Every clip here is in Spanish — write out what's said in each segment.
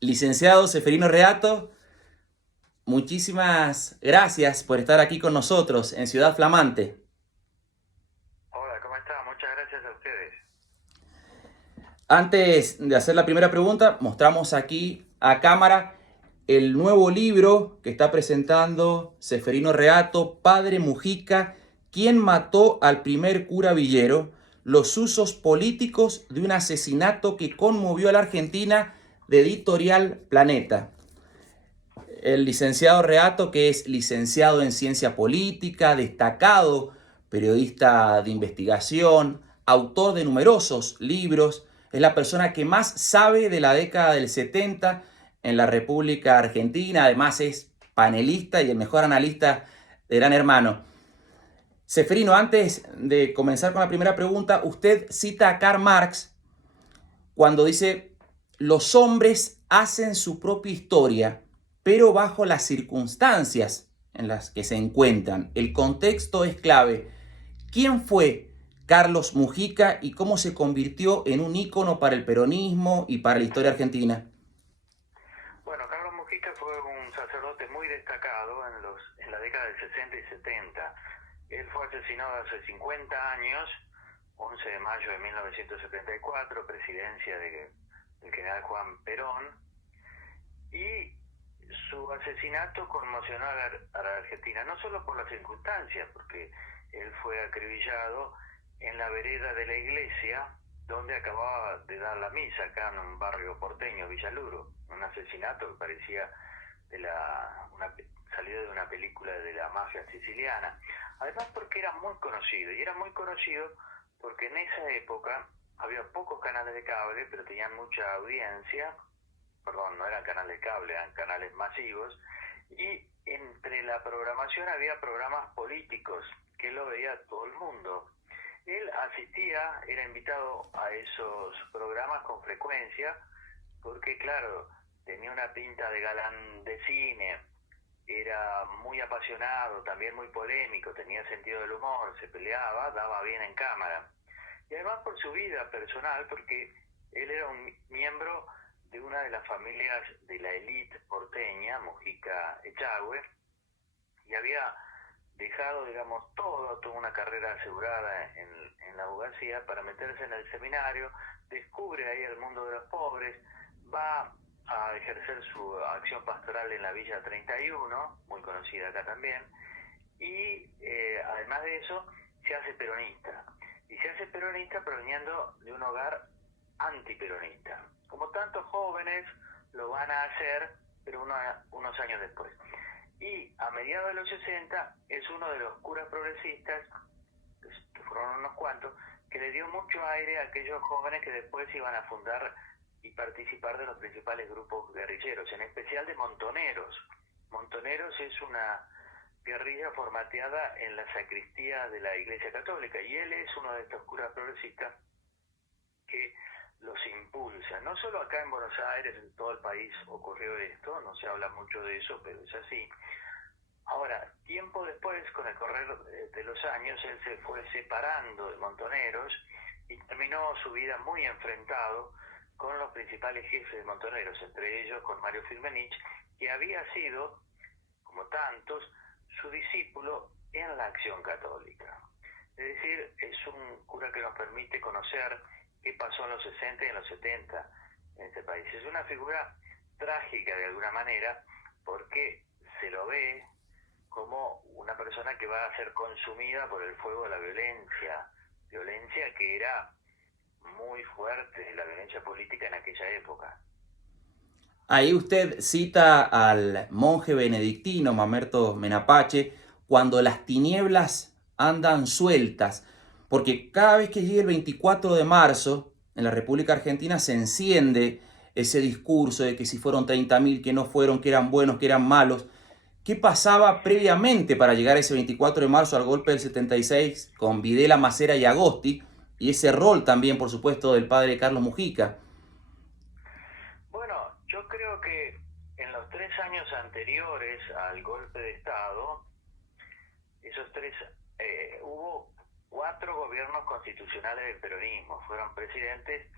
Licenciado Seferino Reato, muchísimas gracias por estar aquí con nosotros en Ciudad Flamante. Hola, ¿cómo está? Muchas gracias a ustedes. Antes de hacer la primera pregunta, mostramos aquí a cámara el nuevo libro que está presentando Seferino Reato, Padre Mujica, ¿quién mató al primer cura Villero? Los usos políticos de un asesinato que conmovió a la Argentina, de Editorial Planeta. El licenciado Reato, que es licenciado en ciencia política, destacado periodista de investigación, autor de numerosos libros, es la persona que más sabe de la década del 70 en la República Argentina, además es panelista y el mejor analista de Gran Hermano. Seferino, antes de comenzar con la primera pregunta, usted cita a Karl Marx cuando dice, los hombres hacen su propia historia, pero bajo las circunstancias en las que se encuentran. El contexto es clave. ¿Quién fue Carlos Mujica y cómo se convirtió en un ícono para el peronismo y para la historia argentina? Bueno, Carlos Mujica fue un sacerdote muy destacado en la década del 60 y 70. Él fue asesinado hace 50 años, 11 de mayo de 1974, presidencia del general Juan Perón, y su asesinato conmocionó a la Argentina, no solo por las circunstancias, porque él fue acribillado en la vereda de la iglesia donde acababa de dar la misa, acá en un barrio porteño, Villaluro, un asesinato que parecía salido de una película de la mafia siciliana. Además porque era muy conocido, y era muy conocido porque en esa época había pocos canales de cable, pero tenían mucha audiencia, perdón, no eran canales de cable, eran canales masivos, y entre la programación había programas políticos, que lo veía todo el mundo. Él asistía, era invitado a esos programas con frecuencia, porque claro, tenía una pinta de galán de cine, era muy apasionado, también muy polémico, tenía sentido del humor, se peleaba, daba bien en cámara. Y además por su vida personal, porque él era un miembro de una de las familias de la élite porteña, Mujica Echagüe, y había dejado, digamos, toda una carrera asegurada en la abogacía para meterse en el seminario, descubre ahí el mundo de los pobres, va a ejercer su acción pastoral en la Villa 31, muy conocida acá también, y además de eso se hace peronista. Y se hace peronista proveniendo de un hogar antiperonista, como tantos jóvenes lo van a hacer, pero unos años después. Y a mediados de los 60 es uno de los curas progresistas, que fueron unos cuantos, que le dio mucho aire a aquellos jóvenes que después iban a fundar y participar de los principales grupos guerrilleros, en especial de Montoneros. Montoneros es una guerrilla formateada en la sacristía de la Iglesia Católica, y él es uno de estos curas progresistas que los impulsa. No solo acá en Buenos Aires, en todo el país ocurrió esto, no se habla mucho de eso, pero es así. Ahora, tiempo después, con el correr de los años, él se fue separando de Montoneros y terminó su vida muy enfrentado con los principales jefes de Montoneros, entre ellos con Mario Firmenich, que había sido, como tantos, su discípulo en la Acción Católica. Es decir, es un cura que nos permite conocer qué pasó en los 60 y en los 70 en este país. Es una figura trágica de alguna manera porque se lo ve como una persona que va a ser consumida por el fuego de la violencia, violencia que era muy fuerte, la violencia política en aquella época. Ahí usted cita al monje benedictino Mamerto Menapache cuando las tinieblas andan sueltas, porque cada vez que llegue el 24 de marzo en la República Argentina se enciende ese discurso de que si fueron 30.000, que no fueron, que eran buenos, que eran malos. ¿Qué pasaba previamente para llegar ese 24 de marzo al golpe del 76 con Videla, Macera y Agosti? Y ese rol también, por supuesto, del padre Carlos Mujica. Bueno, yo creo que en los 3 años anteriores al golpe de Estado, esos hubo 4 gobiernos constitucionales del peronismo, fueron presidentes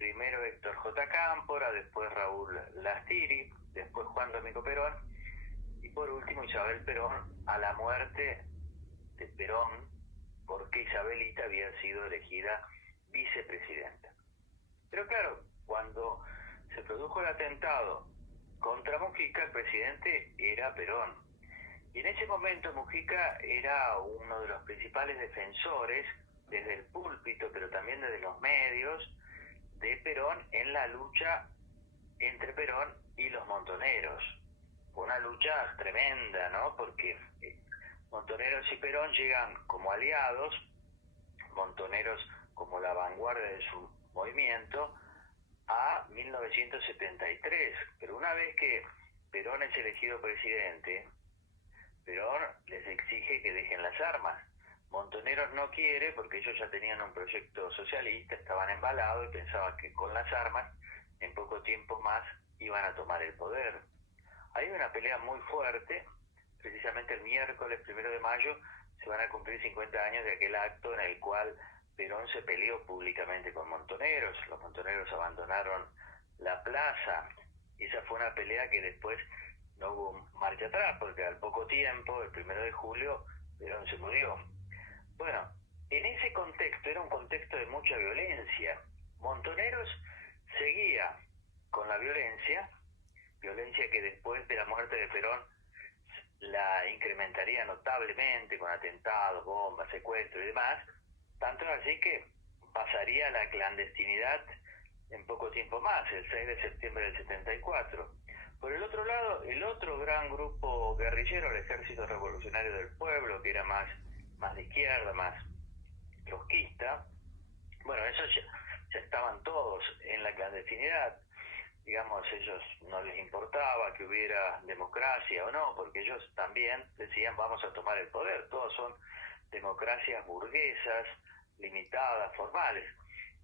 primero Héctor J. Cámpora, después Raúl Lastiri, después Juan Domingo Perón y por último Isabel Perón, a la muerte de Perón, porque Isabelita había sido elegida vicepresidenta. Pero claro, cuando se produjo el atentado contra Mujica, el presidente era Perón. Y en ese momento Mujica era uno de los principales defensores, desde el púlpito, pero también desde los medios, de Perón en la lucha entre Perón y los montoneros. Una lucha tremenda, ¿no? Porque Montoneros y Perón llegan como aliados, Montoneros como la vanguardia de su movimiento, a 1973. Pero una vez que Perón es elegido presidente, Perón les exige que dejen las armas. Montoneros no quiere porque ellos ya tenían un proyecto socialista, estaban embalados y pensaban que con las armas en poco tiempo más iban a tomar el poder. Hay una pelea muy fuerte, precisamente el miércoles 1 de mayo se van a cumplir 50 años de aquel acto en el cual Perón se peleó públicamente con Montoneros. Los montoneros abandonaron la plaza. Esa fue una pelea que después no hubo marcha atrás, porque al poco tiempo, el 1 de julio, Perón se murió. Bueno, en ese contexto, era un contexto de mucha violencia. Montoneros seguía con la violencia que después de la muerte de Perón la incrementaría notablemente con atentados, bombas, secuestros y demás, tanto así que pasaría a la clandestinidad en poco tiempo más, el 6 de septiembre del 74. Por el otro lado, el otro gran grupo guerrillero, el Ejército Revolucionario del Pueblo, que era más de izquierda, más trotskista, bueno, esos ya estaban todos en la clandestinidad. Digamos, ellos no les importaba que hubiera democracia o no, porque ellos también decían vamos a tomar el poder. Todos son democracias burguesas, limitadas, formales.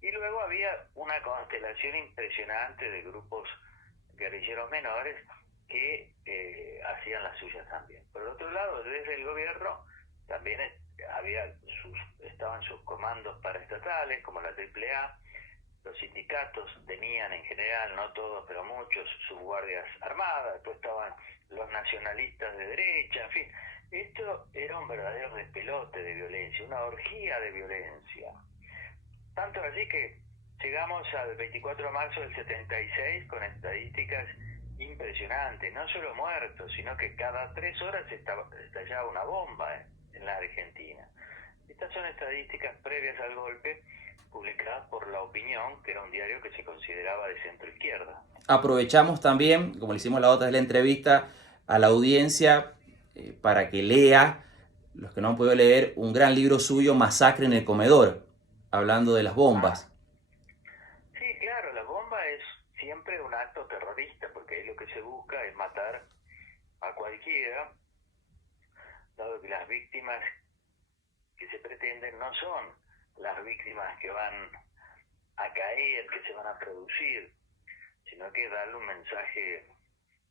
Y luego había una constelación impresionante de grupos guerrilleros menores que hacían las suyas también. Por el otro lado, desde el gobierno también estaban sus comandos paraestatales, como la AAA. Los sindicatos tenían en general, no todos, pero muchos, sus guardias armadas. Después estaban los nacionalistas de derecha, en fin. Esto era un verdadero despelote de violencia, una orgía de violencia. Tanto así que llegamos al 24 de marzo del 76 con estadísticas impresionantes, no solo muertos, sino que cada 3 horas estallaba una bomba en la Argentina. Estas son estadísticas previas al golpe, publicadas por La Opinión, que era un diario que se consideraba de centro izquierda. Aprovechamos también, como le hicimos la otra de la entrevista, a la audiencia para que lea, los que no han podido leer, un gran libro suyo, Masacre en el Comedor, hablando de las bombas. Sí, claro, la bomba es siempre un acto terrorista, porque ahí lo que se busca es matar a cualquiera, dado que las víctimas que se pretenden no son las víctimas que van a caer, que se van a producir, sino que darle un mensaje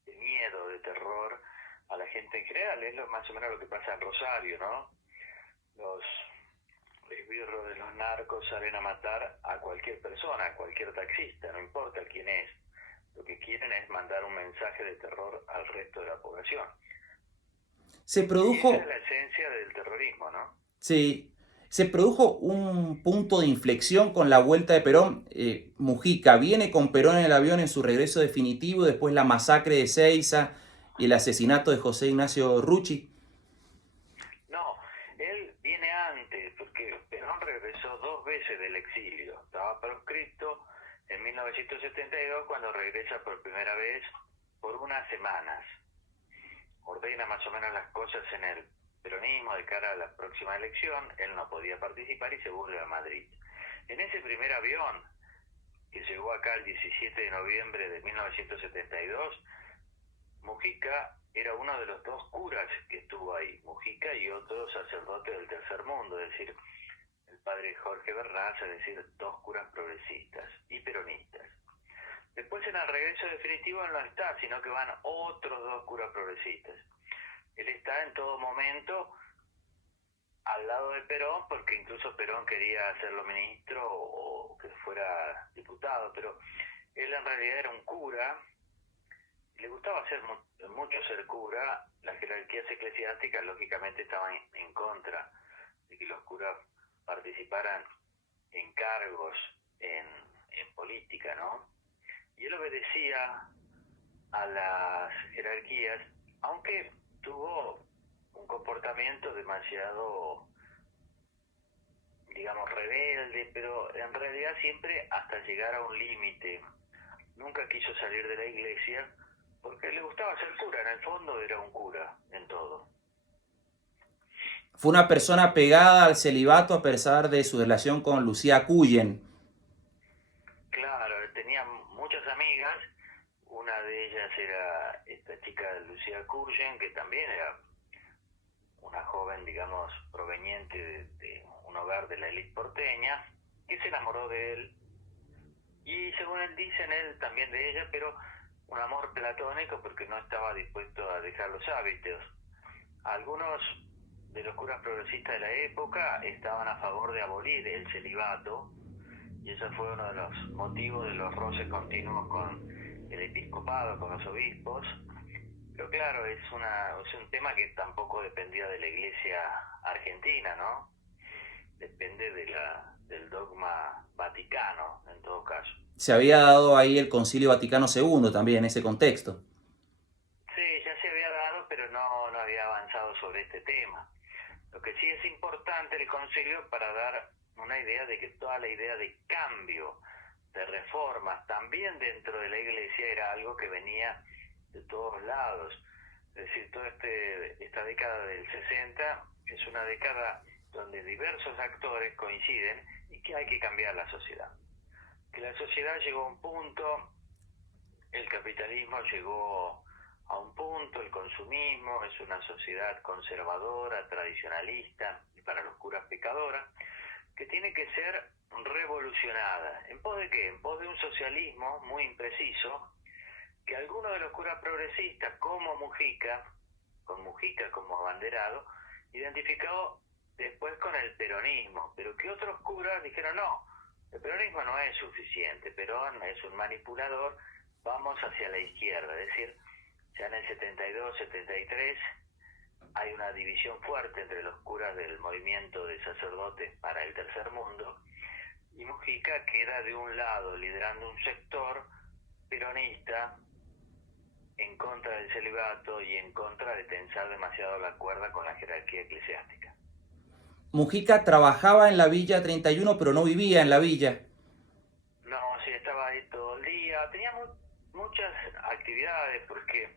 de miedo, de terror a la gente en general. Es más o menos lo que pasa en Rosario, ¿no? Los esbirros de los narcos salen a matar a cualquier persona, a cualquier taxista, no importa quién es. Lo que quieren es mandar un mensaje de terror al resto de la población. Se Y esa produjo, es la esencia del terrorismo, ¿no? sí, se produjo un punto de inflexión con la vuelta de Perón. Mujica viene con Perón en el avión en su regreso definitivo, después la masacre de Seiza y el asesinato de José Ignacio Rucci. No, él viene antes, porque Perón regresó 2 veces del exilio. Estaba proscripto en 1972 cuando regresa por primera vez por unas semanas. Ordena más o menos las cosas en el peronismo de cara a la próxima elección. Él no podía participar y se vuelve a Madrid. En ese primer avión, que llegó acá el 17 de noviembre de 1972, Mujica era uno de los 2 curas que estuvo ahí, Mujica y otro sacerdote del tercer mundo, es decir, el padre Jorge Bernaza, es decir, 2 curas progresistas y peronistas. Después en el regreso definitivo él no está, sino que van otros 2 curas progresistas. Él está en todo momento al lado de Perón, porque incluso Perón quería hacerlo ministro o que fuera diputado, pero él en realidad era un cura, y le gustaba mucho ser cura. Las jerarquías eclesiásticas lógicamente estaban en contra de que los curas participaran en cargos en política, ¿no? Y él obedecía a las jerarquías, aunque tuvo un comportamiento demasiado, digamos, rebelde, pero en realidad siempre hasta llegar a un límite. Nunca quiso salir de la iglesia porque le gustaba ser cura, en el fondo era un cura en todo. Fue una persona pegada al celibato a pesar de su relación con Lucía Cuyen. Claro, tenía muchas amigas, una de ellas era esta chica Lucía Cuyen, que también era una joven, digamos, proveniente de un hogar de la élite porteña, que se enamoró de él, y según él dicen, él también de ella, pero un amor platónico porque no estaba dispuesto a dejar los hábitos. Algunos de los curas progresistas de la época estaban a favor de abolir el celibato, y ese fue uno de los motivos de los roces continuos con el episcopado, con los obispos. Pero claro, es un tema que tampoco dependía de la Iglesia argentina, ¿no? Depende del dogma vaticano, en todo caso. Se había dado ahí el Concilio Vaticano II también en ese contexto. Sí, ya se había dado, pero no había avanzado sobre este tema. Lo que sí es importante el concilio para dar una idea de que toda la idea de cambio, de reformas, también dentro de la iglesia era algo que venía de todos lados. Es decir, toda esta década del 60 es una década donde diversos actores coinciden y que hay que cambiar la sociedad. Que la sociedad llegó a un punto, el capitalismo llegó a un punto, el consumismo es una sociedad conservadora, tradicionalista y para los curas pecadora, que tiene que ser revolucionada. ¿En pos de qué? En pos de un socialismo muy impreciso, que algunos de los curas progresistas, como Mujica, con Mujica como abanderado, identificado después con el peronismo, pero que otros curas dijeron no, el peronismo no es suficiente, Perón es un manipulador, vamos hacia la izquierda, es decir, ya en el 72, 73 hay una división fuerte entre los curas del movimiento de sacerdotes para el tercer mundo, y Mujica queda de un lado liderando un sector peronista en contra del celibato y en contra de tensar demasiado la cuerda con la jerarquía eclesiástica. Mujica trabajaba en la Villa 31, pero no vivía en la villa. No, sí, estaba ahí todo el día, tenía muchas actividades porque,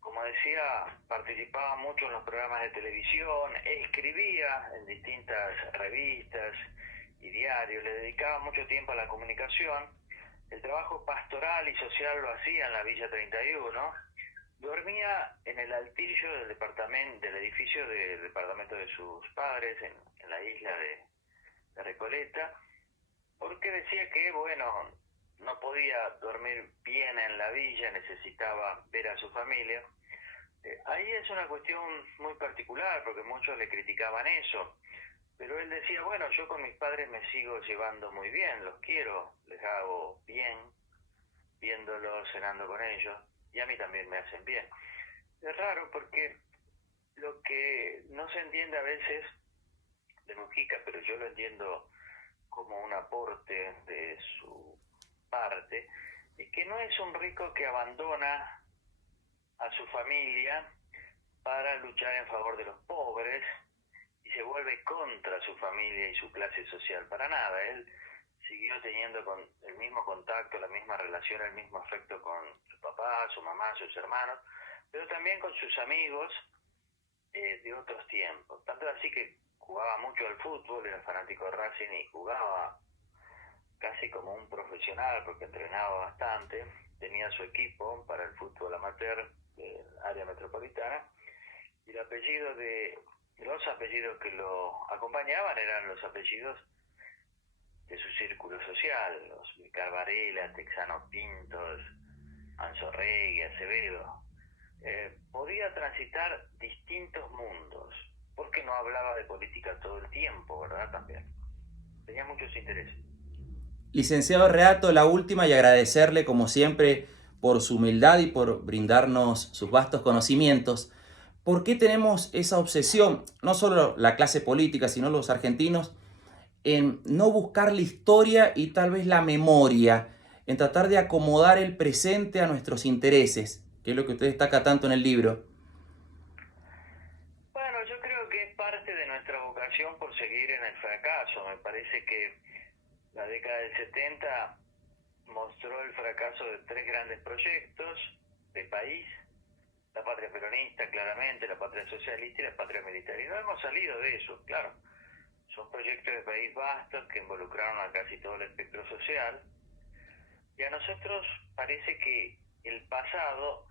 como decía, participaba mucho en los programas de televisión, escribía en distintas revistas y diarios, le dedicaba mucho tiempo a la comunicación. El trabajo pastoral y social lo hacía en la Villa 31. Dormía en el altillo del edificio del departamento de sus padres, en la isla de Recoleta, porque decía que, bueno, no podía dormir bien en la villa, necesitaba ver a su familia. Ahí es una cuestión muy particular, porque muchos le criticaban eso, pero él decía, bueno, yo con mis padres me sigo llevando muy bien, los quiero, les hago bien, viéndolos, cenando con ellos, y a mí también me hacen bien. Es raro porque lo que no se entiende a veces de Mujica, pero yo lo entiendo como un aporte de su parte, es que no es un rico que abandona a su familia para luchar en favor de los pobres y se vuelve contra su familia y su clase social. Para nada, él siguió teniendo el mismo contacto, la misma relación, el mismo afecto con su papá, su mamá, sus hermanos, pero también con sus amigos de otros tiempos. Tanto así que jugaba mucho al fútbol, era fanático de Racing y jugaba casi como un profesional porque entrenaba bastante, tenía su equipo para el fútbol amateur del área metropolitana, y los apellidos que lo acompañaban eran los apellidos de su círculo social, los Vicar Varela, Texano Pintos, Anzorregui, Acevedo. Podía transitar distintos mundos, porque no hablaba de política todo el tiempo, ¿verdad? También tenía muchos intereses. Licenciado Reato, la última, y agradecerle como siempre por su humildad y por brindarnos sus vastos conocimientos. ¿Por qué tenemos esa obsesión, no solo la clase política, sino los argentinos, en no buscar la historia y tal vez la memoria, en tratar de acomodar el presente a nuestros intereses, que es lo que usted destaca tanto en el libro? Bueno, yo creo que es parte de nuestra vocación por seguir en el fracaso. Me parece que la década del 70 mostró el fracaso de tres grandes proyectos de país: la patria peronista, claramente, la patria socialista y la patria militar. Y no hemos salido de eso, claro. Son proyectos de país vastos que involucraron a casi todo el espectro social. Y a nosotros parece que el pasado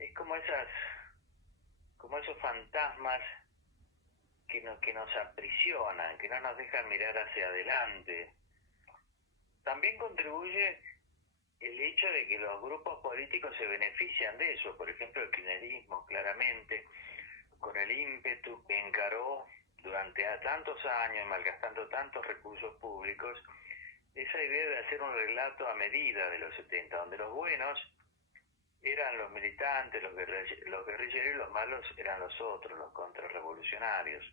es como esos fantasmas que nos aprisionan, que no nos dejan mirar hacia adelante. También contribuye el hecho de que los grupos políticos se benefician de eso. Por ejemplo, el kirchnerismo, claramente, con el ímpetu que encaró durante tantos años, malgastando tantos recursos públicos, esa idea de hacer un relato a medida de los 70, donde los buenos eran los militantes, los guerrilleros, y los malos eran los otros, los contrarrevolucionarios.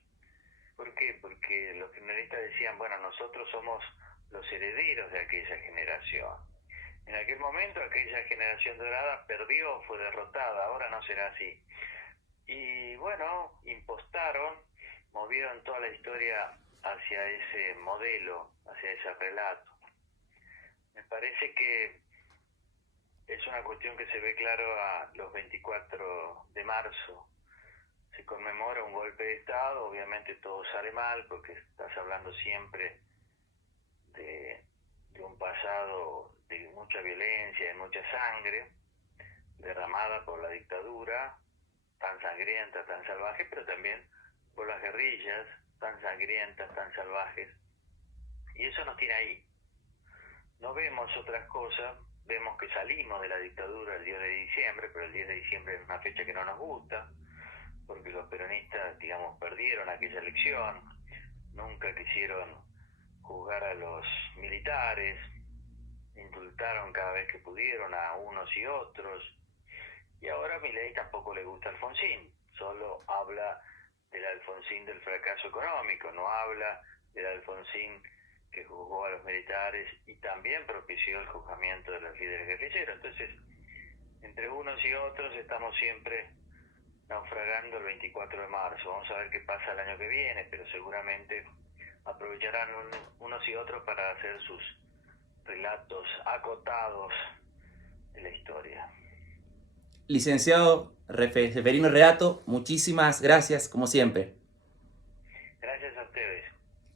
¿Por qué? Porque los kirchneristas decían, bueno, nosotros somos los herederos de aquella generación. En aquel momento aquella generación dorada perdió, fue derrotada, ahora no será así. Y bueno, impostaron, movieron toda la historia hacia ese modelo, hacia ese relato. Me parece que es una cuestión que se ve claro a los 24 de marzo. Se conmemora un golpe de Estado, obviamente todo sale mal porque estás hablando siempre de un pasado de mucha violencia, de mucha sangre derramada por la dictadura, tan sangrienta, tan salvaje, pero también por las guerrillas, tan sangrientas, tan salvajes. Y eso nos tiene ahí. No vemos otras cosas, vemos que salimos de la dictadura el 10 de diciembre, pero el 10 de diciembre es una fecha que no nos gusta, porque los peronistas, digamos, perdieron aquella elección, nunca quisieron juzgar a los militares, indultaron cada vez que pudieron a unos y otros, y ahora a Milei tampoco le gusta Alfonsín, solo habla del Alfonsín del fracaso económico, no habla del Alfonsín que juzgó a los militares y también propició el juzgamiento de los líderes guerrilleros. Entonces, entre unos y otros estamos siempre naufragando el 24 de marzo. Vamos a ver qué pasa el año que viene, pero seguramente aprovecharán unos y otros para hacer sus relatos acotados de la historia. Licenciado Seferino Reato, muchísimas gracias, como siempre. Gracias a ustedes.